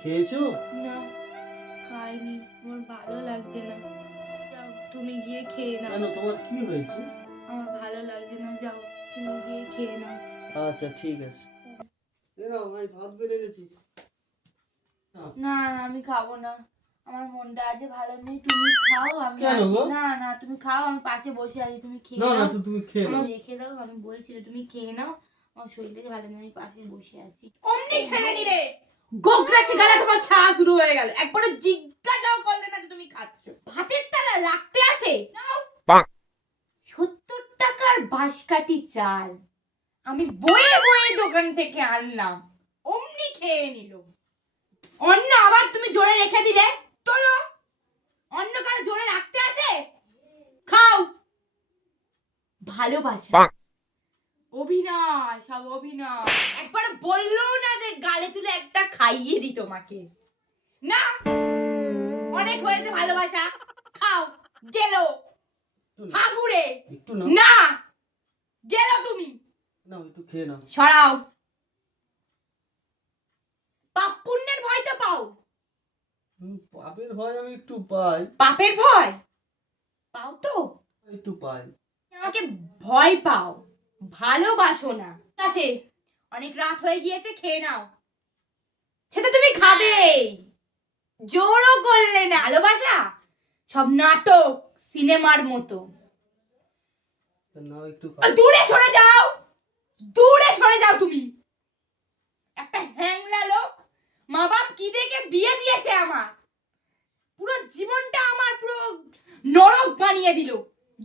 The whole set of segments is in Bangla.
খেয়েছো? না, খাইনি, আমার ভালো লাগছে না। যাও তুমি গিয়ে খেয়ে নাও। কেন, তোমার কি হয়েছে? আমার ভালো লাগছে না, যাও তুমি গিয়ে খেয়ে নাও। আচ্ছা ঠিক আছে, এ নাও আমি ভাত বেড়ে এনেছি। নাও। না না, আমি খাবো না, আমার মনটা আজ ভালো নেই। তুমি খাও, আমি কেন আসি। গো? না না, তুমি খাও, আমি পাশে বসে আছি, তুমি খেয়ে না না, নাও। তুমি খেয়ে নাও। আমার রেখে দাও, আমি বলছি তো, তুমি খেয়ে নাও। আমার শরীরটা ভালো নেই, আমি পাশে বসে আছি। অমনি খেয়ে নিলে, গোগ্রাসে গেলে তোমার খাওয়া শুরু হয়ে গেল। একবারও জিজ্ঞাসাও করলে না যে তুমি খাচ্ছ। ভাতের থালা রাখতে আছে, নাও। 70 টাকার বাঁশকাঠি চাল আমি বয়ে বয়ে দোকান থেকে আনলাম, অমনি খেয়ে নিল। অন্য আবার তুমি জোরে রেখে দিলে, তোলো। অন্য কারো জোরে রাখতে আছে, খাও। ভালোবাসা, অভিনয়, সব অভিনয়। একবার বললো না যে গালে তুলে একটা খাইয়ে দি তোমাকে। না, অনেক হয়েছে ভালোবাসা, খাও। গেল হাগুড়ে, একটু নাও। না গেল তুমি। নাও একটু খেয়ে নাও। সরাও। পাপ পুণ্যের ভয় তো পাও। পাপের ভয় আমি একটু পাই। পাপের ভয় পাও তো, একটু পাই। আমাকে ভয় পাও, ভালোবাসো না। ঠিক আছে, অনেক রাত হয়ে গিয়েছে, খেয়ে নাও। সেটা তুমি খাবে, জোরও করলে না। ভালোবাসা সব নাটক, সিনেমার মতো। নাও একটু দূরে সরে যাও, দূরে সরে যাও তুমি। একটা হ্যাংলা লোক, মা বাপ কি দেখে বিয়ে দিয়েছে আমার, পুরো জীবনটা আমার পুরো নরক বানিয়ে দিল।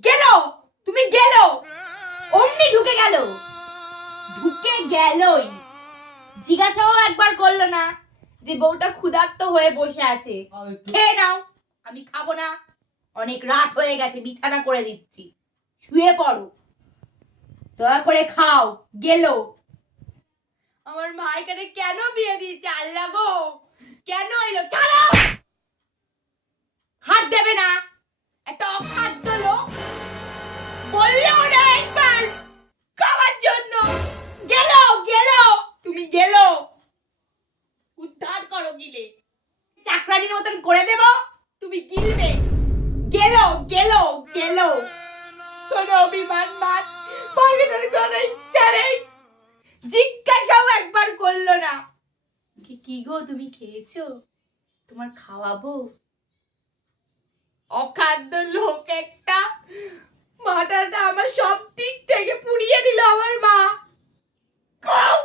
গেল, তুমি গেল, অমনি ঢুকে গেল, ঢুকে গেলই। জিজ্ঞাসাও একবার করলো না যে বউটা ক্ষুধার্ত হয়ে বসে আছে। খেয়ে নাও, আমি খাবো না, অনেক রাত হয়ে গেছে, বিছানা করে দিচ্ছি, শুয়ে পড়ো, দয়া করে খাও। গেল। আমার মা এখানে কেন বিয়ে দিয়েছে, আল্লাহ গো, কেন এলো? ছাড়ো, হাত দেবে না, একটা অখাদ্য লোক। বললো না একবার খাওয়ার জন্য, গেল গেল, তুমি গেল। উদ্ধার করো গিলে, চাকরানির মতন করে দেব, তুমি গিলবে। গেল গেল গেল, কোনো অভিমান মান ভাগিনার কোনো ইচ্ছা নেই, জিজ্ঞাসাও একবার করলো না। কি গো, তুমি খেয়েছো? তোমার খাওয়াবো। অখাদ্য লোক একটা, মাথাটা আমার সব দিক থেকে পুড়িয়ে দিল আমার মা। খাও